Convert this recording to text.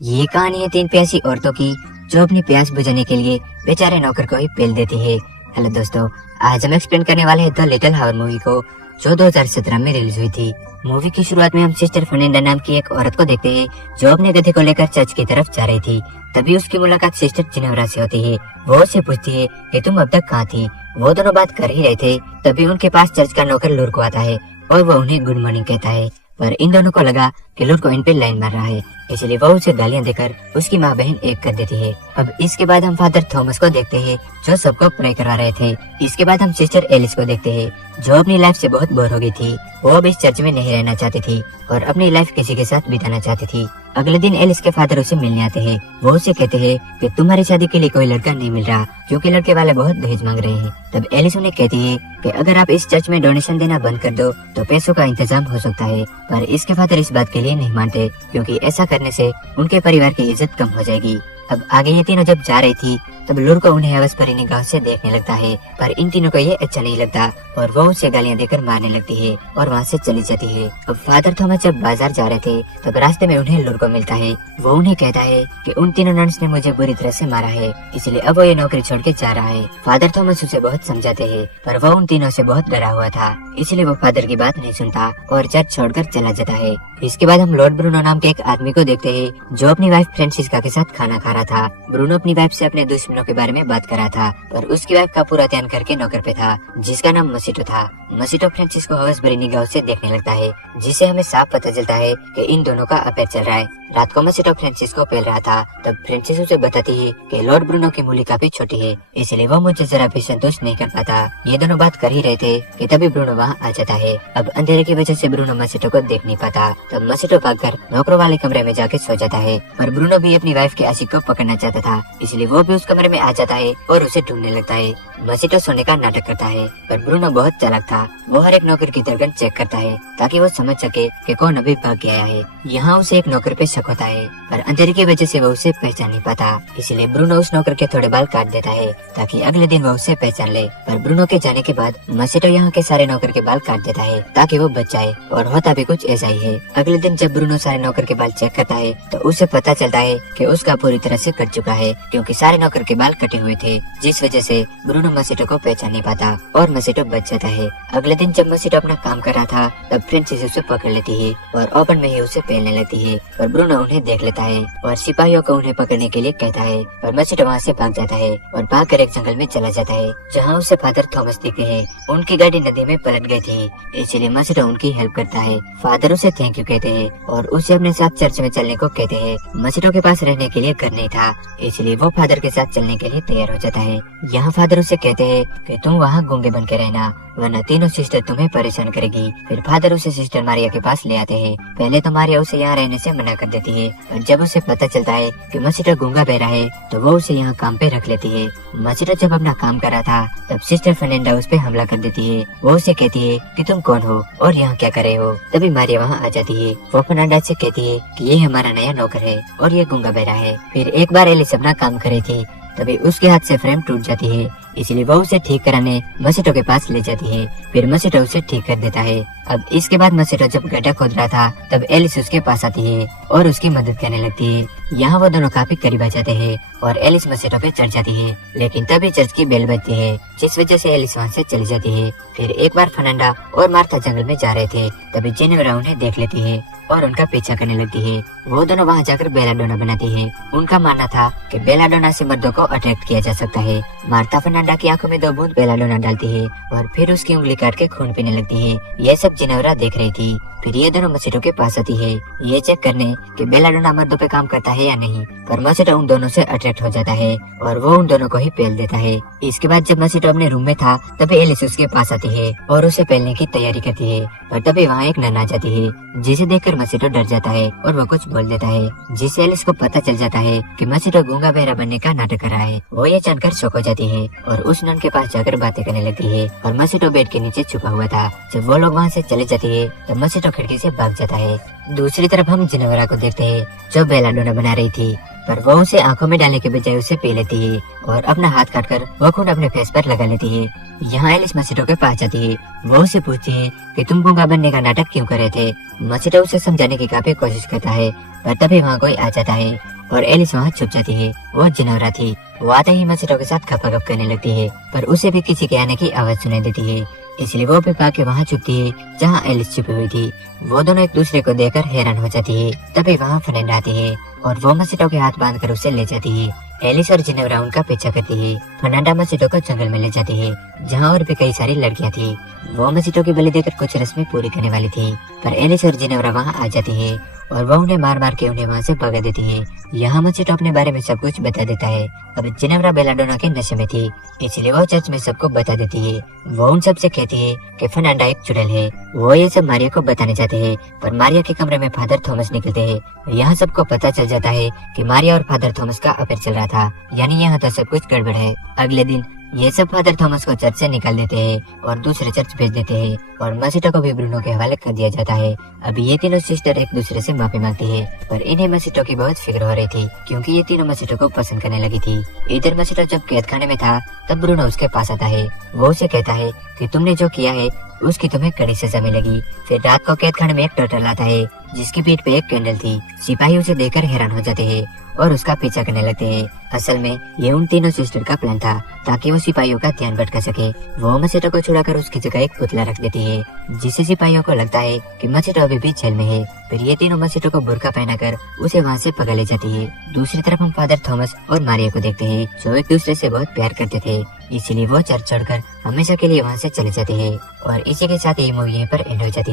ये कहानी है तीन प्यासी औरतों की जो अपनी प्यास बुझाने के लिए बेचारे नौकर को ही पेल देती है। हेलो दोस्तों, आज हम एक्सप्लेन करने वाले हैं द लिटिल हावर मूवी को, जो 2017 में रिलीज हुई थी। मूवी की शुरुआत में हम सिस्टर फर्नांडा नाम की एक औरत को देखते हैं जो अपने गधे को लेकर चर्च की तरफ जा रही थी। तभी उसकी मुलाकात सिस्टर जिनेवरा से होती है। वो उससे पूछती है कि तुम अब तक कहाँ थी। वो दोनों बात कर ही रहे थे, तभी उनके पास चर्च का नौकर लुर्को आता है और वो उन्हें गुड मॉर्निंग कहता है। पर इन दोनों को लगा कि लुर्को इन पे लाइन मार रहा है, इसलिए वो उसे गालियां देकर उसकी माँ बहन एक कर देती है। अब इसके बाद हम फादर थॉमस को देखते हैं जो सबको प्रे करवा रहे थे। इसके बाद हम सिस्टर एलिस को देखते हैं जो अपनी लाइफ से बहुत बोर हो गई थी। वो अब इस चर्च में नहीं रहना चाहती थी और अपनी लाइफ किसी के साथ बिताना चाहती थी। अगले दिन एलिस के फादर उसे मिलने आते हैं। वो उसे कहते हैं कि तुम्हारी शादी के लिए कोई लड़का नहीं मिल रहा क्योंकि लड़के वाले बहुत दहेज मांग रहे हैं। तब एलिस उन्हें कहती है कि अगर आप इस चर्च में डोनेशन देना बंद कर दो तो पैसों का इंतजाम हो सकता है। पर इसके फादर इस बात के लिए नहीं मानते क्योंकि ऐसा करने से उनके परिवार की इज्जत कम हो जाएगी। अब आगे ये तीनों जब जा रही थी तब लुर्को उन्हें हवस भरी निगाह से देखने लगता है, पर इन तीनों को ये अच्छा नहीं लगता और वो उसे गालियां देकर मारने लगती है और वहाँ से चली जाती है। अब फादर थॉमस जब बाजार जा रहे थे तब रास्ते में उन्हें लुर्को मिलता है। वो उन्हें कहता है कि उन तीनों नन्स ने मुझे बुरी तरह से मारा है, इसलिए अब वो ये नौकरी छोड़ के जा रहा है। फादर थॉमस उसे बहुत समझाते हैं पर वो उन तीनों से बहुत डरा हुआ था, इसलिए वो फादर की बात नहीं सुनता और चर्च छोड़कर चला जाता है। इसके बाद हम लॉर्ड ब्रूनो नाम के एक आदमी को देखते हैं जो अपनी वाइफ फ्रांसिस्का के साथ खाना खा रहा था। ब्रूनो अपनी वाइफ से अपने दुश्मनों के बारे में बात कर रहा था और उसकी वाइफ का पूरा ध्यान करके नौकर पे था जिसका नाम मसीटो था। मसीटो फ्रांसिस को हवस भरी निगाहों से देखने लगता है, जिससे हमें साफ पता चलता है कि इन दोनों का अफेयर चल रहा है। रात को मसीटो फ्रांसिस को पेल रहा था, तब फ्रांसिस उसे बताती है कि लॉर्ड ब्रूनो की मूली काफी छोटी है, इसलिए वो मुझे जरा भी संतुष्ट नहीं कर पाता। ये दोनों बात कर ही रहे थे कि तभी ब्रूनो वहाँ आ जाता है। अब अंधेरे की वजह से ब्रूनो मसीटो को देख नहीं पाता, तब मसीटो भागकर नौकरों वाले कमरे में जाके सो जाता है। पर ब्रूनो भी अपनी वाइफ के आशिक को पकड़ना चाहता था, इसलिए वो भी उस कमरे में आ जाता है और उसे ढूंढने लगता है। मसीटो सोने का नाटक करता है पर ब्रूनो बहुत चालाक था। वो हर एक नौकर की धड़कन चेक करता है ताकि वो समझ सके कि कौन अभी भाग गया है। यहाँ उसे एक नौकर पे शक होता है पर अंधेरे की वजह से वो उसे पहचान नहीं पाता, इसलिए ब्रूनो उस नौकर के थोड़े बाल काट देता है ताकि अगले दिन वो उसे पहचान ले। पर ब्रूनो के जाने के बाद मसीटो यहाँ के सारे नौकर के बाल काट देता है ताकि वो बच जाए, और होता भी कुछ ऐसा ही है। अगले दिन जब ब्रूनो सारे नौकर के बाल चेक करता है तो उसे पता चलता है कि उसका पूरी तरह से कट चुका है क्योंकि सारे नौकर के बाल कटे हुए थे, जिस वजह से ब्रूनो मसीटो को पहचान नहीं पाता और मसीटो बच जाता है। अगले दिन जब मसीटो अपना काम कर रहा था तब फ्रांसिस उसे पकड़ लेती है और ओपन में ही उसे पेलने लगती है, पर ब्रूनो उन्हें देख लेता है और सिपाहियों को उन्हें पकड़ने के लिए कहता है। और मसीटो वहाँ से भाग जाता है और भागकर एक जंगल में चला जाता है जहाँ उसे फादर थॉमस दिखते हैं। उनकी गाड़ी नदी में पलट गई थी, इसलिए मसीटो उनकी हेल्प करता है। फादर उसे थैंक यू कहते हैं और उसे अपने साथ चर्च में चलने को कहते हैं। मसीटो के पास रहने के लिए घर नहीं था, इसलिए वो फादर के साथ चलने के लिए तैयार हो जाता है। यहाँ फादर उसे कहते हैं कि तुम वहाँ गूंगे बन के रहना वरना तीनों सिस्टर तुम्हें परेशान करेगी। फिर फादर उसे सिस्टर मारिया के पास ले आते हैं। पहले तो मारिया उसे यहाँ रहने से मना कर देती है, और जब उसे पता चलता है कि मसीटो गूंगा बहरा है तो वो उसे यहाँ काम पे रख लेती है। मसीटो जब अपना काम कर रहा था तब सिस्टर फर्नांडा उस पे हमला कर देती है। वो उसे कहती है कि तुम कौन हो और यहाँ क्या कर रहे हो। तभी मारिया वहाँ आ जाती है। वो फर्नांडा से कहती है कि ये हमारा नया नौकर है और ये गूंगा बहरा है। फिर एक बार एलिस अपना काम कर रही थी, तभी उसके हाथ से फ्रेम टूट जाती है, इसलिए वो उसे ठीक कराने मसीटो के पास ले जाती है। फिर मसीटो उसे ठीक कर देता है। अब इसके बाद मसीटो जब गड्ढा खोद रहा था तब एलिस उसके पास आती है और उसकी मदद करने लगती है। यहाँ वो दोनों काफी करीब आ जाते हैं और एलिस मसीटो पे चढ़ जाती है, लेकिन तभी चर्च की बेल बजती है जिस वजह से एलिस वहाँ से चली जाती है। फिर एक बार फर्नांडा और मार्था जंगल में जा रहे थे, तभी जेनेवरा उन्हें देख लेती है और उनका पीछा करने लगती है। वो दोनों वहाँ जाकर बेलाडोना बनाती है। उनका मानना था कि बेलाडोना से मर्दों को अट्रैक्ट किया जा सकता है। मार्था फर्नांडा की आंखों में 2 बूंद बेलाडोना डालती है और फिर उसकी उंगली काट के खून पीने लगती है। यह सब जेनेवरा देख रही थी। फिर ये दोनों मसीटो के पास आती है ये चेक करने कि बेलाडोना मर्दों पे काम करता है या नहीं, पर मसीटो उन दोनों से अट्रैक्ट हो जाता है और वो उन दोनों को ही पेल देता है। इसके बाद जब मसीटो अपने रूम में था तभी एलिस उसके पास आती है और उसे पेलने की तैयारी करती है, और तभी वहाँ एक नन आ जाती है जिसे देखकर मसीटो डर जाता है और वो कुछ बोल देता है, जिससे एलिस को पता चल जाता है कि मसीटो गूंगा बहरा बनने का नाटक कर रहा है। वो ये जानकर शौक हो जाती है और उस नन के पास जाकर बातें करने लगती है, और मसीटो बेड के नीचे छुपा हुआ था। जब वो लोग वहाँ से चले जाती है तो मसीटो खिड़की से भाग जाता है। दूसरी तरफ हम जेनेवरा को देखते हैं जो बेलाडोना बना रही थी। पर वो उसे आंखों में डालने के बजाय उसे पी लेती है और अपना हाथ काटकर वो खून अपने फेस पर लगा लेती है। यहाँ एलिस मस्कीटो के पास जाती है। वो उसे पूछती है कि तुम गूंगा बनने का नाटक क्यों कर रहे थे। मस्कीटो उसे समझाने की काफी कोशिश करता है, पर तभी वहाँ कोई आ जाता है और एलिस वहाँ छुप जाती है। वो जिनोरा थी। वो आते ही मस्कीटो के साथ गप करने लगती है, पर उसे भी किसी के आने की आवाज सुनाई देती है, इसलिए वो भी भाग के वहाँ छुपती है जहाँ एलिस छुपी हुई थी। वो दोनों एक दूसरे को देखकर हैरान हो जाती है। तभी वहाँ फर्नांडा आती है और वो मस्कीटो के हाथ बांधकर उसे ले जाती है। एलिस और जिनोरा उनका पीछा करती है। फर्नांडा मस्कीटो को जंगल में ले जाती है जहाँ और भी कई सारी लड़कियाँ थी। वो मस्कीटो की बलि देकर कुछ रस्में पूरी करने वाली थी, पर एलिस और जिनोरा वहाँ आ जाती है और वो उन्हें मार मार के उन्हें वहाँ से भगा देती है। यहाँ मस्कीटो अपने बारे में सब कुछ बता देता है। अब जिनेवरा बेलाडोना के नशे में थी, इसलिए वो चर्च में सबको बता देती है। वो उन सबसे कहती है कि फर्नांडा एक चुड़ैल है। वो ये सब मारिया को बताने जाते हैं, पर मारिया के कमरे में फादर थॉमस निकलते हैं। यहाँ सबको पता चल जाता है कि मारिया और फादर थॉमस का अफेयर चल रहा था, यानी यहाँ तो सब कुछ गड़बड़ है। अगले दिन ये सब फादर थॉमस को चर्च से निकाल देते हैं और दूसरे चर्च भेज देते हैं और मस्कीटो को भी ब्रूनो के हवाले कर दिया जाता है। अभी ये तीनों सिस्टर एक दूसरे से माफी मांगती है, पर इन्हें मस्कीटो की बहुत फिक्र हो रही थी क्योंकि ये तीनों मस्कीटो को पसंद करने लगी थी। इधर मस्कीटो जब कैद खाने में था तब ब्रूनो उसके पास आता है। वो उसे कहता है कि तुमने जो किया है उसकी तुम्हें कड़ी सजा मिलेगी। फिर रात को कैद खाने में एक टर्टल आता है जिसकी पीठ पे एक कैंडल थी। सिपाही उसे देखकर हैरान हो जाते हैं और उसका पीछा करने लगते हैं। असल में ये उन तीनों सिस्टर का प्लान था ताकि वो सिपाहियों का ध्यान भटका सके। वो मस्कीटो को छुड़ाकर उसकी जगह एक पुतला रख देती है, जिससे सिपाहियों को लगता है कि मस्कीटो अभी भी जेल में है। फिर ये तीनों मस्कीटो को बुर्का पहनाकर उसे वहाँ से पकड़ ले जाती है। दूसरी तरफ हम फादर थॉमस और मारिया को देखते हैं जो एक दूसरे से बहुत प्यार करते थे, इसीलिए वो चर्च छोड़कर हमेशा के लिए वहाँ से चले जाते हैं। और इसी के साथ ये मूवी यहीं पर एंड हो जाती है।